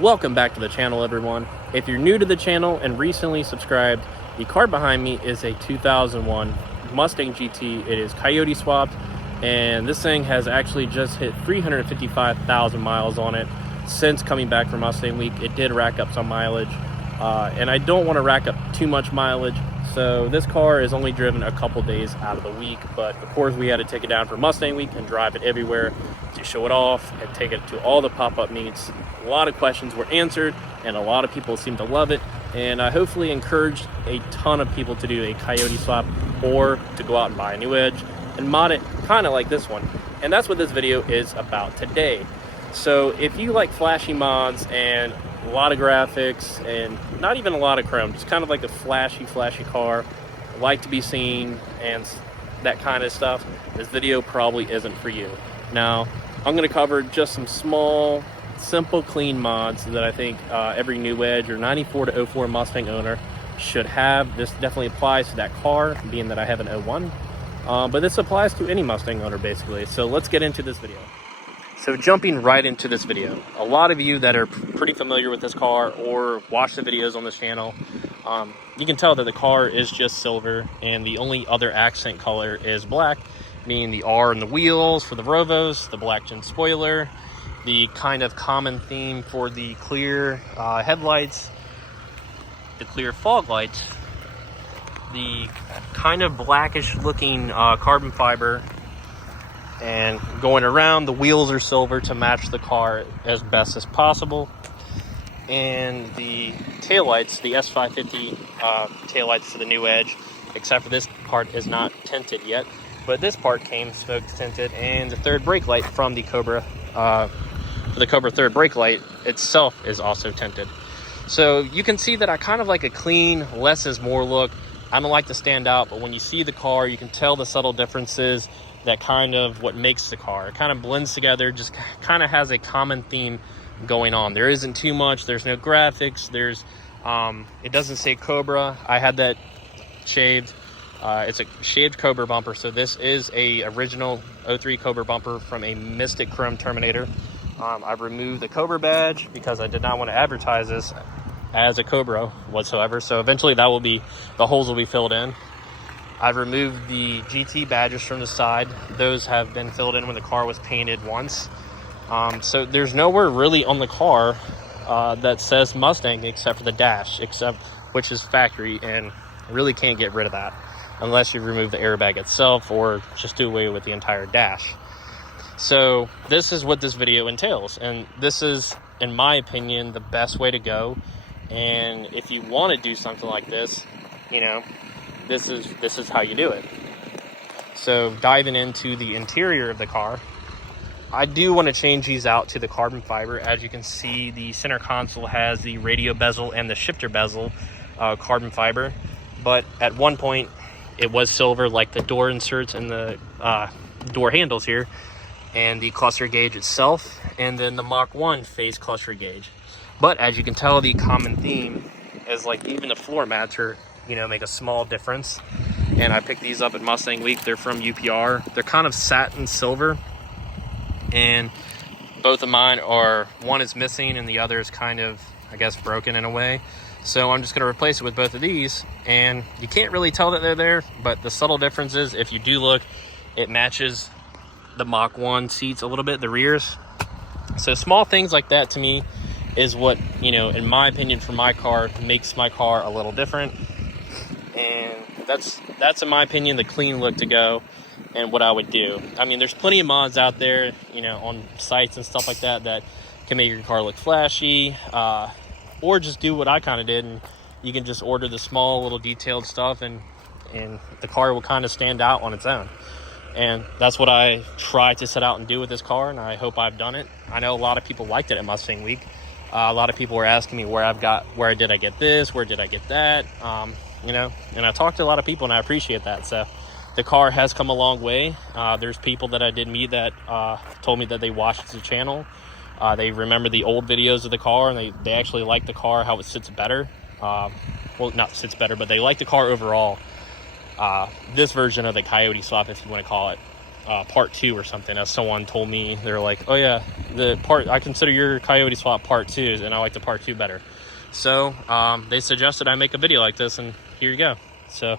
Welcome back to the channel, everyone. If you're new to the channel and recently subscribed, the car behind me is a 2001 Mustang GT. It is coyote swapped, and this thing has actually just hit 355,000 miles on it since coming back from Mustang Week. It did rack up some mileage, and I don't want to rack up too much mileage, so this car is only driven a couple days out of the week. But of course, we had to take it down for Mustang Week and drive it everywhere to show it off and take it to all the pop-up meets. A lot of questions were answered, and a lot of people seem to love it, and I hopefully encouraged a ton of people to do a coyote swap or to go out and buy a new Edge and mod it kind of like this one. And that's what this video is about today. So if you like flashy mods and a lot of graphics and not even a lot of chrome, just kind of like a flashy car, like to be seen and that kind of stuff, this video probably isn't for you. Now, I'm going to cover just some small, simple, clean mods that I think every new Edge or 94 to 04 Mustang owner should have. This definitely applies to that car, being that I have an 01. But this applies to any Mustang owner, basically. So let's get into this video. So jumping right into this video, a lot of you that are pretty familiar with this car or watch the videos on this channel, you can tell that the car is just silver, and the only other accent color is black, meaning the R in the wheels for the Rovos, the black gen spoiler, the kind of common theme for the clear headlights, the clear fog lights, the kind of blackish looking carbon fiber, and going around, the wheels are silver to match the car as best as possible. And the taillights, the S550 taillights to the new Edge, except for this part is not tinted yet, but this part came smoked tinted, and the third brake light from the Cobra, the Cobra third brake light itself is also tinted. So you can see that I kind of like a clean, less is more look. I don't like to stand out, but when you see the car, you can tell the subtle differences, that kind of what makes the car. It kind of blends together, just kind of has a common theme going on. There isn't too much, there's no graphics, there's it doesn't say Cobra. I had that shaved. It's a shaved Cobra bumper, so this is a original 03 Cobra bumper from a Mystic Chrome Terminator. I've removed the Cobra badge because I did not want to advertise this as a Cobra whatsoever, so eventually that will be, the holes will be filled in. I've removed the GT badges from the side. Those have been filled in when the car was painted once. So there's nowhere really on the car that says Mustang except for the dash, which is factory, and really can't get rid of that unless you remove the airbag itself or just do away with the entire dash. So this is what this video entails, and this is, in my opinion, the best way to go. And if you want to do something like this, you know, this is how you do it. So diving into the interior of the car, I do want to change these out to the carbon fiber. As you can see, the center console has the radio bezel and the shifter bezel carbon fiber, but at one point it was silver, like the door inserts and the door handles here, and the cluster gauge itself, and then the Mach 1 phase cluster gauge. But as you can tell, the common theme is like even the floor mats are, you know, make a small difference. And I picked these up at Mustang Week. They're from UPR. They're kind of satin silver, and both of mine are, one is missing and the other is kind of, I guess, broken in a way. So I'm just going to replace it with both of these, and you can't really tell that they're there, but the subtle difference is, if you do look, it matches the Mach 1 seats a little bit, the rears. So small things like that to me is what, you know, in my opinion, for my car, makes my car a little different. And that's in my opinion the clean look to go, and what I would do. I mean, there's plenty of mods out there, you know, on sites and stuff like that, that can make your car look flashy, or just do what I kind of did, and you can just order the small little detailed stuff, and the car will kind of stand out on its own. And that's what I try to set out and do with this car, and I hope I've done it. I know a lot of people liked it at Mustang Week. A lot of people were asking me where did I get this, where did I get that, you know, and I talked to a lot of people, and I appreciate that. So the car has come a long way. There's people that I did meet that told me that they watched the channel. They remember the old videos of the car, and they actually like the car, how it sits better. Well, not sits better, but they like the car overall. This version of the coyote swap, if you want to call it. part 2 or something, as someone told me. They're like, oh yeah, I consider your Coyote swap part 2, and I like the part 2 better. So they suggested I make a video like this, and here you go. So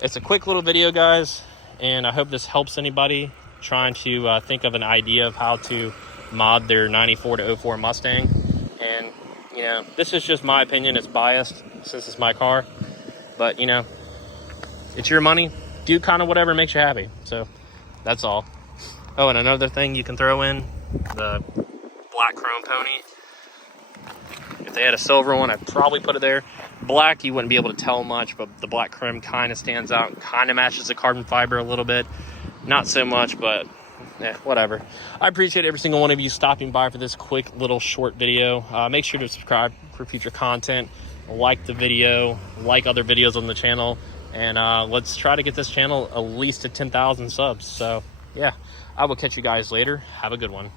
it's a quick little video, guys, and I hope this helps anybody trying to think of an idea of how to mod their 94 to 04 Mustang. And you know, this is just my opinion. It's biased since it's my car, but you know, it's your money. Do kind of whatever makes you happy. So that's all. Oh, and another thing you can throw in, the black chrome pony. If they had a silver one, I'd probably put it there. Black, you wouldn't be able to tell much, but the black chrome kind of stands out, kind of matches the carbon fiber a little bit. Not so much, but yeah, whatever. I appreciate every single one of you stopping by for this quick little short video. Make sure to subscribe for future content. Like the video, like other videos on the channel, and let's try to get this channel at least to 10,000 subs. So yeah, I will catch you guys later. Have a good one.